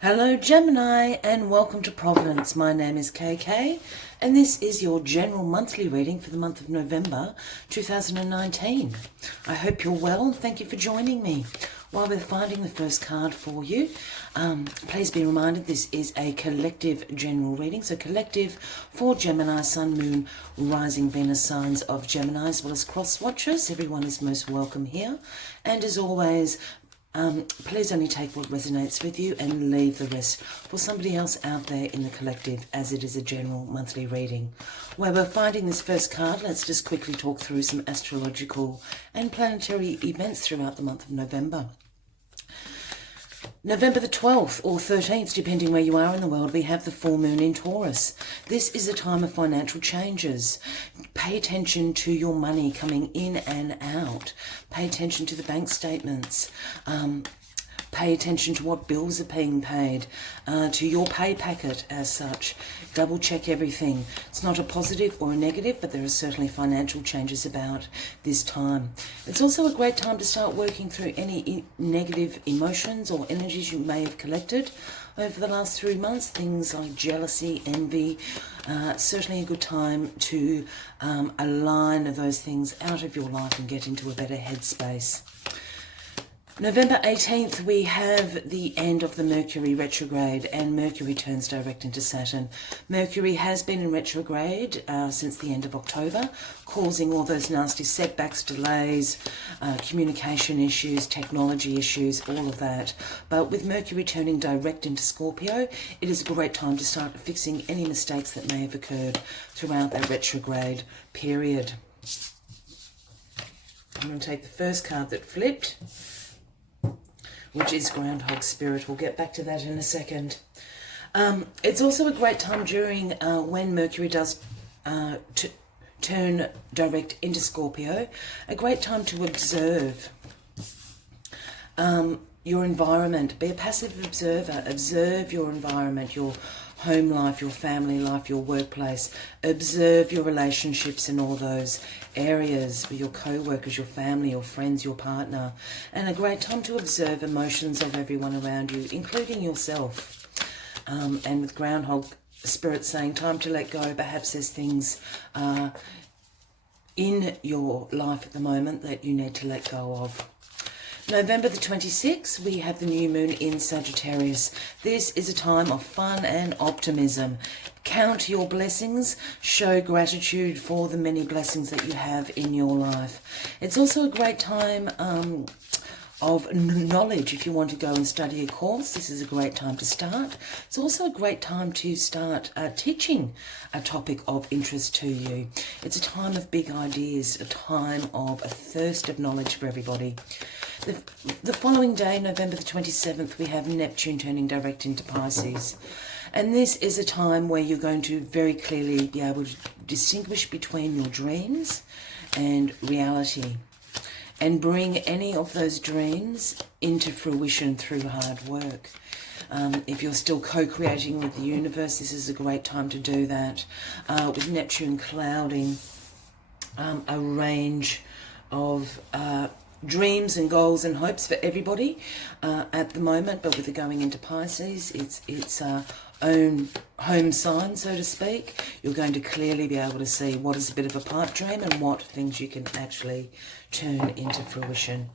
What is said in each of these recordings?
Hello Gemini and welcome to Providence. My name is KK and this is your general monthly reading for the month of November 2019. I hope you're well and thank you for joining me. While we're finding the first card for you, please be reminded this is a collective general reading. So collective for Gemini, Sun, Moon, Rising, Venus signs of Gemini as well as cross watchers. Everyone is most welcome here. And as always, please only take what resonates with you and leave the rest for somebody else out there in the collective, as it is a general monthly reading. While we're finding this first card, let's just quickly talk through some astrological and planetary events throughout the month of November. November the 12th or 13th, depending where you are in the world, we have the full moon in Taurus. This is a time of financial changes. Pay attention to your money coming in and out. Pay attention to the bank statements. Pay attention to what bills are being paid, to your pay packet as such. Double check everything. It's not a positive or a negative, but there are certainly financial changes about this time. It's also a great time to start working through any negative emotions or energies you may have collected over the last 3 months. Things like jealousy, envy. Certainly a good time to align those things out of your life and get into a better headspace. November 18th, we have the end of the Mercury retrograde and Mercury turns direct into Saturn. Mercury has been in retrograde since the end of October, causing all those nasty setbacks, delays, communication issues, technology issues, all of that. But with Mercury turning direct into Scorpio, it is a great time to start fixing any mistakes that may have occurred throughout that retrograde period. I'm going to take the first card that flipped, which is Groundhog Spirit. We'll get back to that in a second. It's also a great time during when Mercury does turn direct into Scorpio, a great time to observe your environment. Be a passive observer. Observe your environment, your home life, your family life, your workplace. Observe your relationships in all those areas with your co-workers, your family, your friends, your partner. And a great time to observe emotions of everyone around you, including yourself. And with Groundhog Spirit saying time to let go, perhaps there's things in your life at the moment that you need to let go of. November the 26th, we have the new moon in Sagittarius. This is a time of fun and optimism. Count your blessings, show gratitude for the many blessings that you have in your life. It's also a great time of knowledge. If you want to go and study a course, this is a great time to start. It's also a great time to start teaching a topic of interest to you. It's a time of big ideas, a time of a thirst of knowledge for everybody. The following day, November the 27th, we have Neptune turning direct into Pisces. And this is a time where you're going to very clearly be able to distinguish between your dreams and reality, and bring any of those dreams into fruition through hard work. If you're still co-creating with the universe, this is a great time to do that. With Neptune clouding a range of dreams and goals and hopes for everybody at the moment, but with it going into Pisces, it's own home sign, so to speak. You're going to clearly be able to see what is a bit of a pipe dream and what things you can actually turn into fruition.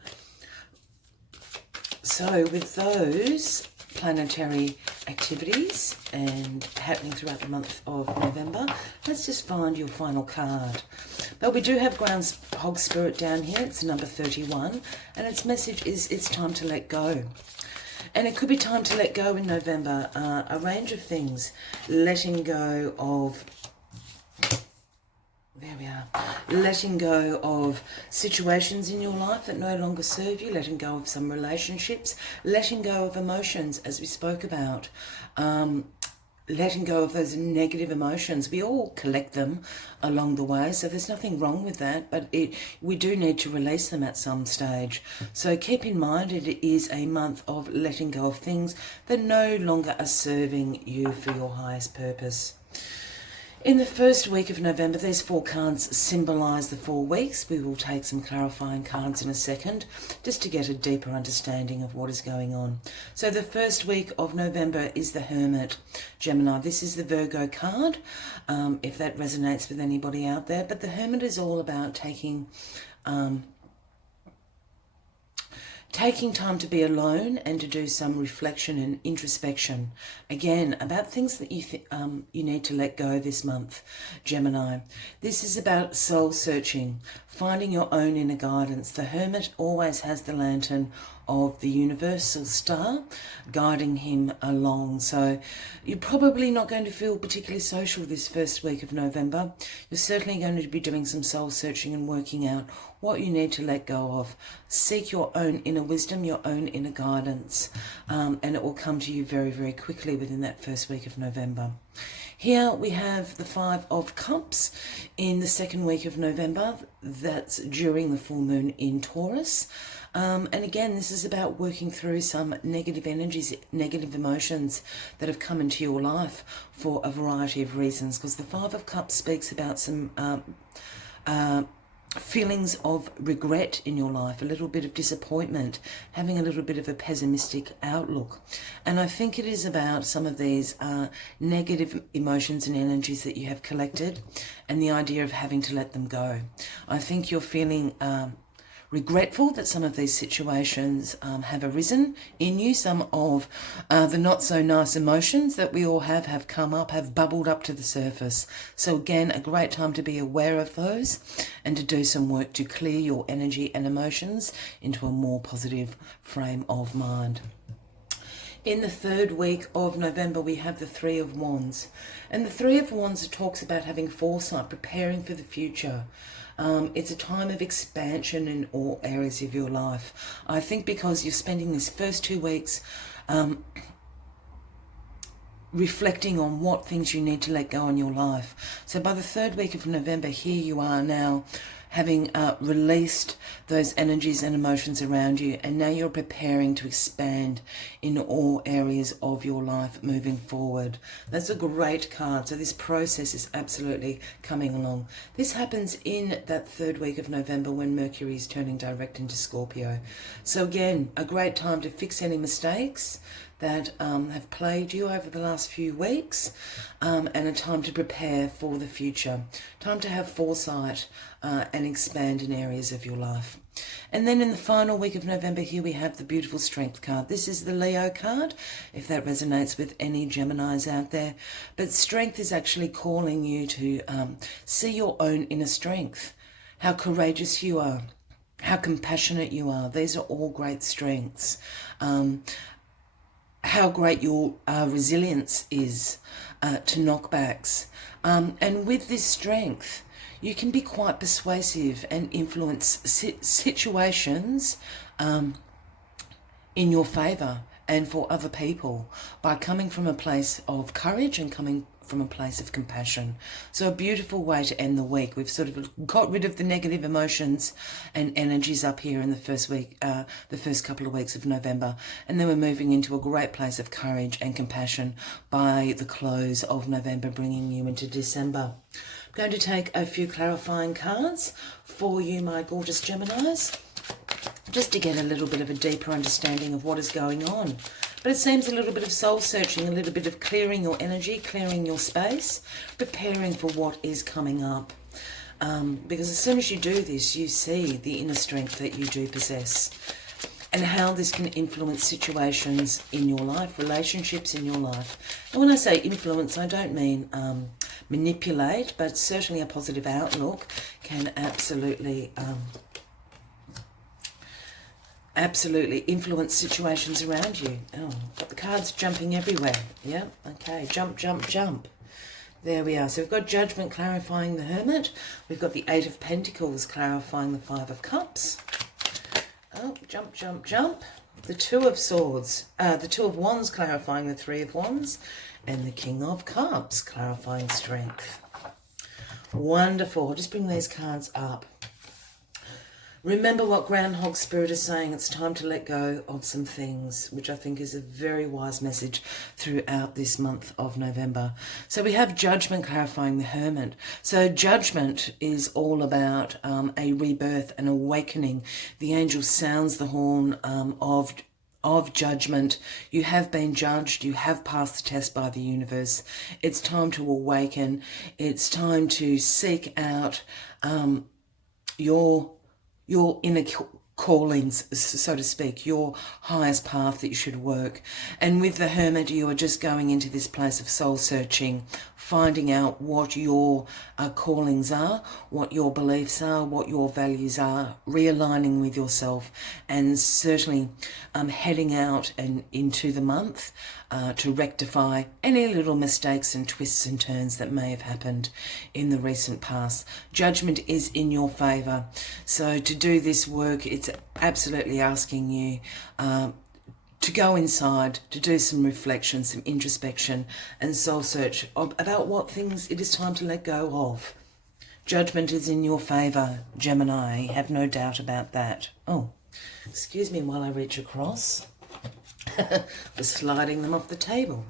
So with those planetary activities and happening throughout the month of November, let's just find your final card. But we do have Groundhog Spirit down here. It's number 31, and its message is it's time to let go. And it could be time to let go in November. A range of things. Letting go of... There we are. Letting go of situations in your life that no longer serve you. Letting go of some relationships. Letting go of emotions, as we spoke about. Letting go of those negative emotions. We all collect them along the way, so there's nothing wrong with that, but we do need to release them at some stage. So keep in mind it is a month of letting go of things that no longer are serving you for your highest purpose. In the first week of November, these 4 cards symbolise the 4 weeks. We will take some clarifying cards in a second, just to get a deeper understanding of what is going on. So the first week of November is the Hermit, Gemini. This is the Virgo card, if that resonates with anybody out there. But the Hermit is all about taking time to be alone and to do some reflection and introspection. Again, about things that you need to let go this month, Gemini. This is about soul searching, finding your own inner guidance. The Hermit always has the lantern of the universal star guiding him along. So you're probably not going to feel particularly social this first week of November. You're certainly going to be doing some soul searching and working out what you need to let go of. Seek your own inner wisdom, your own inner guidance, and it will come to you very, very quickly within that first week of November. Here we have the 5 of Cups in the second week of November. That's during the full moon in Taurus. And again, this is about working through some negative energies, negative emotions that have come into your life for a variety of reasons, because the 5 of Cups speaks about some feelings of regret in your life, a little bit of disappointment, having a little bit of a pessimistic outlook. And I think it is about some of these negative emotions and energies that you have collected, and the idea of having to let them go. I think you're feeling regretful that some of these situations have arisen in you. Some of the not so nice emotions that we all have come up, have bubbled up to the surface. So again, a great time to be aware of those and to do some work to clear your energy and emotions into a more positive frame of mind. In the third week of November, we have the 3 of Wands. And the 3 of Wands talks about having foresight, preparing for the future. It's a time of expansion in all areas of your life. I think because you're spending these first 2 weeks reflecting on what things you need to let go in your life. So by the third week of November, here you are now having released those energies and emotions around you, and now you're preparing to expand in all areas of your life moving forward. That's a great card. So this process is absolutely coming along. This happens in that third week of November when Mercury is turning direct into Scorpio. So again, a great time to fix any mistakes that have plagued you over the last few weeks, and a time to prepare for the future. Time to have foresight and expand in areas of your life. And then in the final week of November, here we have the beautiful Strength card. This is the Leo card, if that resonates with any Geminis out there. But Strength is actually calling you to see your own inner strength, how courageous you are, how compassionate you are. These are all great strengths. How great your resilience is to knockbacks. And with this strength, you can be quite persuasive and influence situations in your favour and for other people by coming from a place of courage and coming from a place of compassion. So a beautiful way to end the week. We've sort of got rid of the negative emotions and energies up here in the first week, the first couple of weeks of November, and then we're moving into a great place of courage and compassion by the close of November, bringing you into December. I'm going to take a few clarifying cards for you, my gorgeous Geminis, just to get a little bit of a deeper understanding of what is going on. But it seems a little bit of soul searching, a little bit of clearing your energy, clearing your space, preparing for what is coming up. Because as soon as you do this, you see the inner strength that you do possess and how this can influence situations in your life, relationships in your life. And when I say influence, I don't mean manipulate, but certainly a positive outlook can absolutely influence situations around you. Oh, got the cards jumping everywhere. Yeah, okay, jump, jump, jump. There we are. So we've got Judgment clarifying the Hermit. We've got the 8 of Pentacles clarifying the 5 of Cups. Oh, jump, jump, jump. The 2 of Swords, the 2 of Wands clarifying the 3 of Wands, and the King of Cups clarifying Strength. Wonderful. I'll just bring these cards up. Remember what Groundhog Spirit is saying. It's time to let go of some things, which I think is a very wise message throughout this month of November. So we have Judgment clarifying the Hermit. So Judgment is all about a rebirth, an awakening. The angel sounds the horn of judgment. You have been judged. You have passed the test by the universe. It's time to awaken. It's time to seek out your inner callings, so to speak, your highest path that you should work. And with the Hermit, you are just going into this place of soul searching, finding out what your callings are, what your beliefs are, what your values are, realigning with yourself, and certainly heading out and into the month to rectify any little mistakes and twists and turns that may have happened in the recent past. Judgment is in your favour. So to do this work, it's absolutely asking you to go inside, to do some reflection, some introspection and soul search about what things it is time to let go of. Judgment is in your favour, Gemini. Have no doubt about that. Oh, excuse me while I reach across. For sliding them off the table.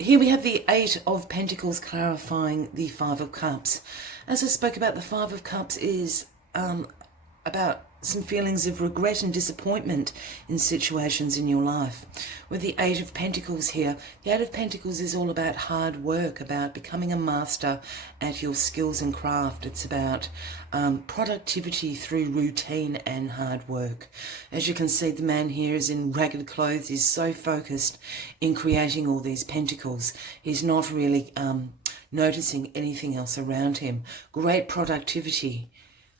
Here we have the Eight of Pentacles clarifying the Five of Cups. As I spoke about, the Five of Cups is about some feelings of regret and disappointment in situations in your life. With the Eight of Pentacles here, the Eight of Pentacles is all about hard work, about becoming a master at your skills and craft. It's about productivity through routine and hard work. As you can see, the man here is in ragged clothes. He's so focused in creating all these pentacles. He's not really noticing anything else around him. Great productivity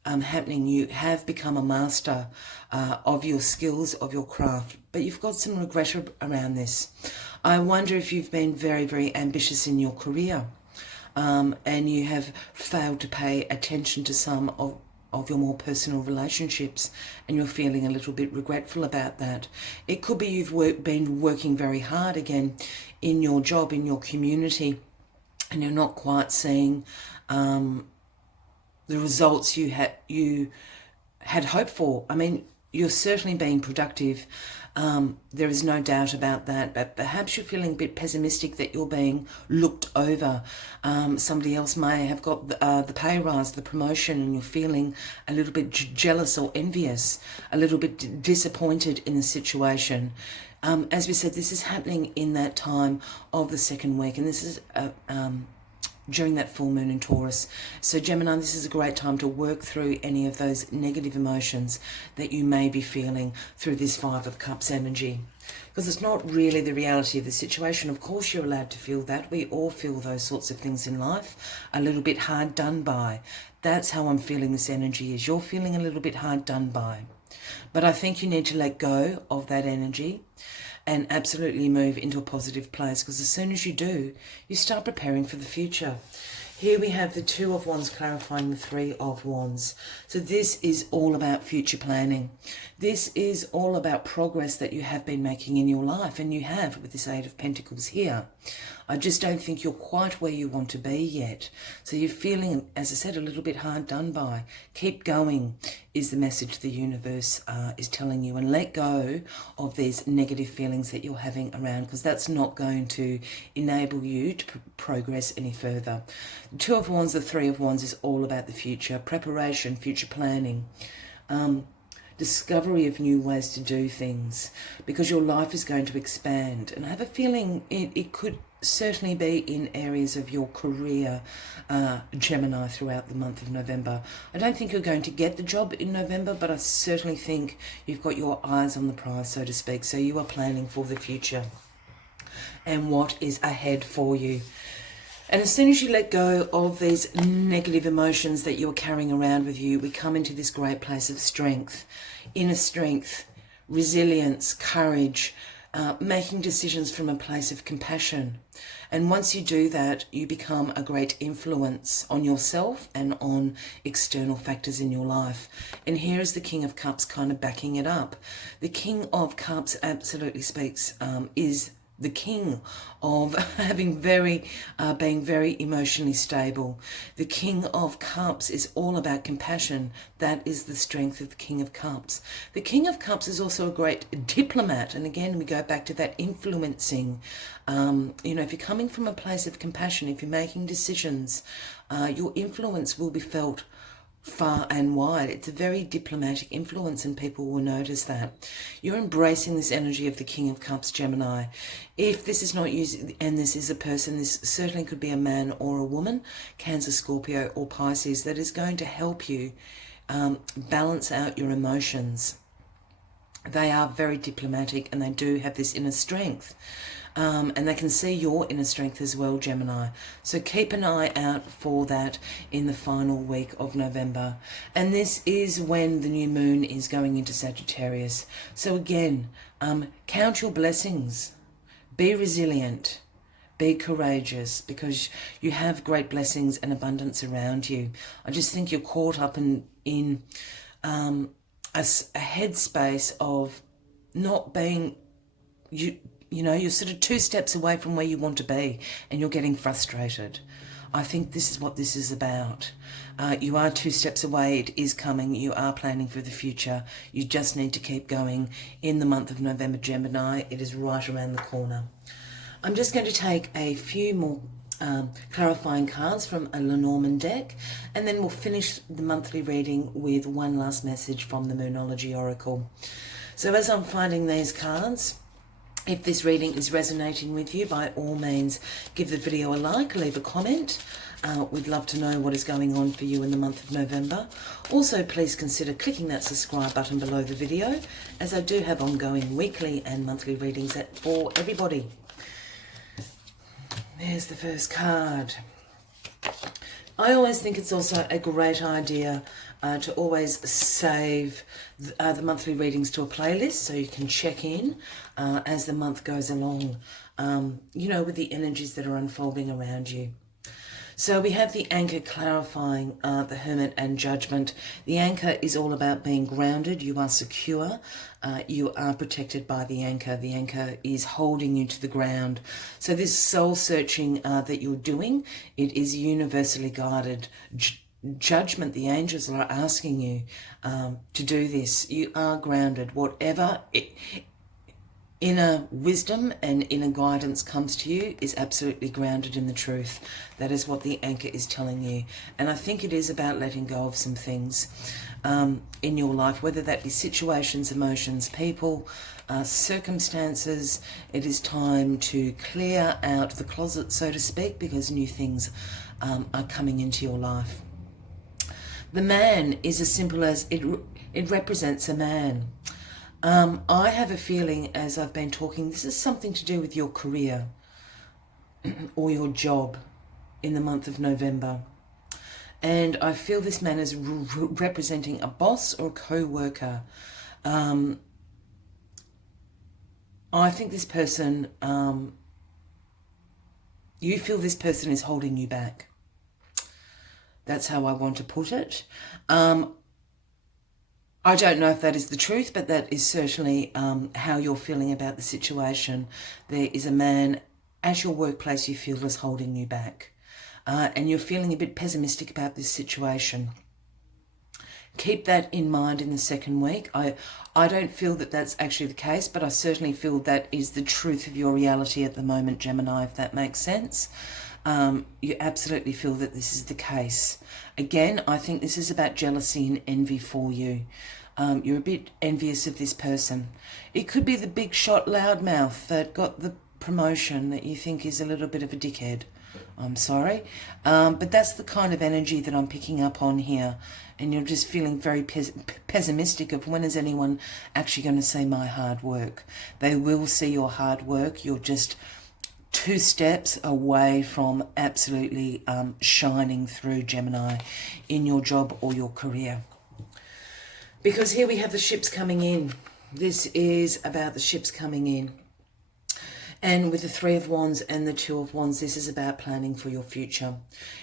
happening. You have become a master of your skills, of your craft, but you've got some regret around this. I wonder if you've been very, very ambitious in your career and you have failed to pay attention to some of your more personal relationships, and you're feeling a little bit regretful about that. It could be you've been working very hard again in your job, in your community, and you're not quite seeing the results you had hoped for. I mean, you're certainly being productive. There is no doubt about that, but perhaps you're feeling a bit pessimistic that you're being looked over. Somebody else may have got the pay rise, the promotion, and you're feeling a little bit jealous or envious, a little bit disappointed in the situation. As we said, this is happening in that time of the second week, and this is during that full moon in Taurus. So Gemini, this is a great time to work through any of those negative emotions that you may be feeling through this Five of Cups energy. Because it's not really the reality of the situation. Of course you're allowed to feel that. We all feel those sorts of things in life. A little bit hard done by. That's how I'm feeling this energy is. You're feeling a little bit hard done by. But I think you need to let go of that energy and absolutely move into a positive place, because as soon as you do, you start preparing for the future. Here we have the Two of Wands clarifying the Three of Wands. So this is all about future planning. This is all about progress that you have been making in your life, and you have with this Eight of Pentacles here. I just don't think you're quite where you want to be yet. So you're feeling, as I said, a little bit hard done by. Keep going is the message the universe is telling you, and let go of these negative feelings that you're having around, because that's not going to enable you to progress any further. The Two of Wands, the Three of Wands is all about the future, preparation, future planning, discovery of new ways to do things, because your life is going to expand. And I have a feeling it could certainly be in areas of your career, Gemini, throughout the month of November. I don't think you're going to get the job in November, but I certainly think you've got your eyes on the prize, so to speak. So you are planning for the future and what is ahead for you. And as soon as you let go of these negative emotions that you're carrying around with you, we come into this great place of strength, inner strength, resilience, courage, making decisions from a place of compassion. And once you do that, you become a great influence on yourself and on external factors in your life. And here is the King of Cups kind of backing it up. The King of Cups absolutely speaks, is the king of being very emotionally stable. The King of Cups is all about compassion. That is the strength of the King of Cups. The King of Cups is also a great diplomat. And again, we go back to that influencing. If you're coming from a place of compassion, if you're making decisions, your influence will be felt far and wide. It's a very diplomatic influence, and people will notice that. You're embracing this energy of the King of Cups, Gemini. If this is not you, and this is a person, this certainly could be a man or a woman, Cancer, Scorpio or Pisces, that is going to help you balance out your emotions. They are very diplomatic, and they do have this inner strength. And they can see your inner strength as well, Gemini. So keep an eye out for that in the final week of November. And this is when the new moon is going into Sagittarius. So again, count your blessings. Be resilient. Be courageous, because you have great blessings and abundance around you. I just think you're caught up in a headspace of not being... you're sort of 2 steps away from where you want to be, and you're getting frustrated. I think this is what this is about. You are 2 steps away. It is coming. You are planning for the future. You just need to keep going in the month of November, Gemini. It is right around the corner. I'm just going to take a few more clarifying cards from a Lenormand deck, and then we'll finish the monthly reading with one last message from the Moonology Oracle. So as I'm finding these cards, if this reading is resonating with you, by all means, give the video a like, leave a comment. We'd love to know what is going on for you in the month of November. Also, please consider clicking that subscribe button below the video, as I do have ongoing weekly and monthly readings for everybody. There's the first card. I always think it's also a great idea to always save the monthly readings to a playlist, so you can check in as the month goes along, with the energies that are unfolding around you. So we have the anchor clarifying the Hermit and Judgment. The anchor is all about being grounded. You are secure. You are protected by the anchor. The anchor is holding you to the ground. So this soul searching that you're doing, it is universally guided. Judgment, the angels are asking you to do this. You are grounded. Whatever inner wisdom and inner guidance comes to you is absolutely grounded in the truth. That is what the anchor is telling you. And I think it is about letting go of some things in your life, whether that be situations, emotions, people, circumstances. It is time to clear out the closet, so to speak, because new things are coming into your life. The man is as simple as it represents a man. I have a feeling, as I've been talking, this is something to do with your career or your job in the month of November. And I feel this man is representing a boss or a co-worker. I think this person, you feel this person is holding you back. That's how I want to put it. I don't know if that is the truth, but that is certainly how you're feeling about the situation. There is a man at your workplace you feel is holding you back. And you're feeling a bit pessimistic about this situation. Keep that in mind in the second week. I don't feel that that's actually the case, but I certainly feel that is the truth of your reality at the moment, Gemini, if that makes sense. You absolutely feel that this is the case. Again, I think this is about jealousy and envy for you. You're a bit envious of this person. It could be the big shot loudmouth that got the promotion that you think is a little bit of a dickhead. I'm sorry. But that's the kind of energy that I'm picking up on here. And you're just feeling very pessimistic of when is anyone actually going to see my hard work. They will see your hard work. You're just 2 steps away from absolutely shining through, Gemini, in your job or your career. Because here we have the ships coming in. This is about the ships coming in. And with the Three of Wands and the Two of Wands, this is about planning for your future.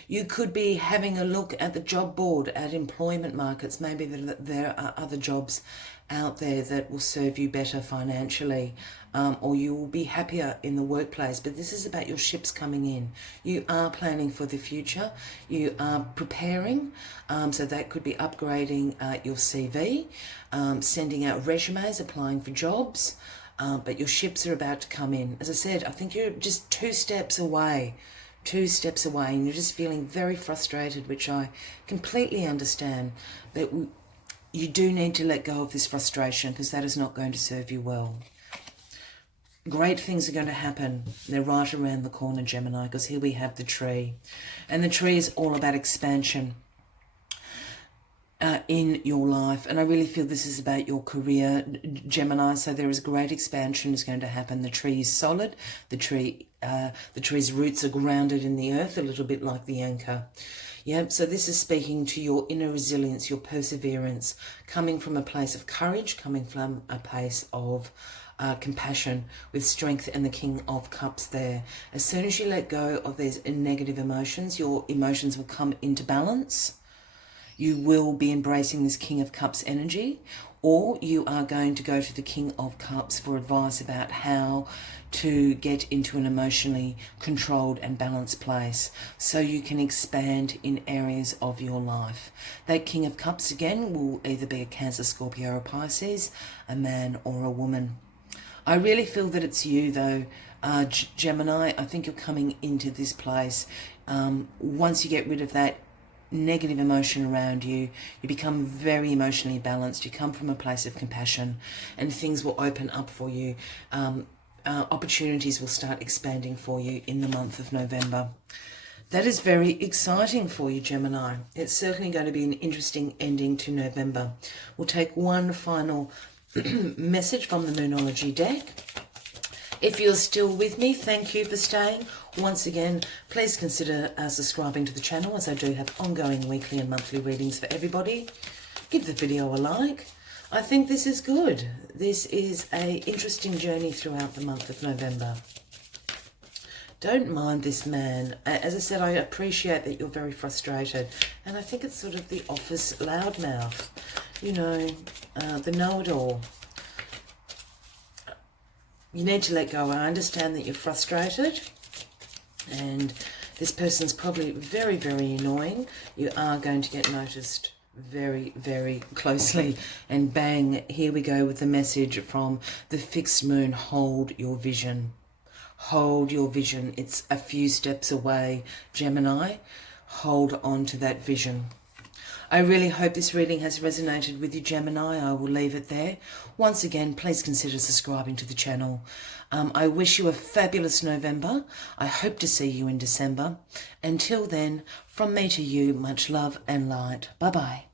You could be having a look at the job board, at employment markets. Maybe there are other jobs out there that will serve you better financially, or you will be happier in the workplace. But this is about your ships coming in. You are planning for the future. You are preparing. So that could be upgrading your CV, sending out resumes, applying for jobs. But your ships are about to come in. As I said, I think you're just two steps away, and you're just feeling very frustrated, which I completely understand. But you do need to let go of this frustration, because that is not going to serve you well. Great things are going to happen. They're right around the corner, Gemini, because here we have the tree. And the tree is all about expansion in your life, and I really feel this is about your career, Gemini. So there is great expansion is going to happen. The tree is solid. The tree's roots are grounded in the earth, a little bit like the anchor. Yeah, so this is speaking to your inner resilience, your perseverance, coming from a place of courage, coming from a place of compassion, with strength and the King of Cups there. As soon as you let go of these negative emotions, your emotions will come into balance. You will be embracing this King of Cups energy, or you are going to go to the King of Cups for advice about how to get into an emotionally controlled and balanced place so you can expand in areas of your life. That King of Cups, again, will either be a Cancer, Scorpio or Pisces, a man or a woman. I really feel that it's you, though, Gemini. I think you're coming into this place. Once you get rid of that negative emotion around you, you become very emotionally balanced. You come from a place of compassion, and things will open up for you. Opportunities will start expanding for you in the month of November. That is very exciting for you, Gemini. It's certainly going to be an interesting ending to November. We'll take one final message from the Moonology deck. If you're still with me, thank you for staying. Once again, please consider subscribing to the channel, as I do have ongoing weekly and monthly readings for everybody. Give the video a like. I think this is good. This is an interesting journey throughout the month of November. Don't mind this man. As I said, I appreciate that you're very frustrated. And I think it's sort of the office loudmouth. You know, the know-it-all. You need to let go. I understand that you're frustrated, and this person's probably very, very annoying. You are going to get noticed very, very closely. And bang, here we go with the message from the fixed moon. Hold your vision. Hold your vision. It's a few steps away, Gemini. Hold on to that vision. I really hope this reading has resonated with you, Gemini. I will leave it there. Once again, please consider subscribing to the channel. I wish you a fabulous November. I hope to see you in December. Until then, from me to you, much love and light. Bye-bye.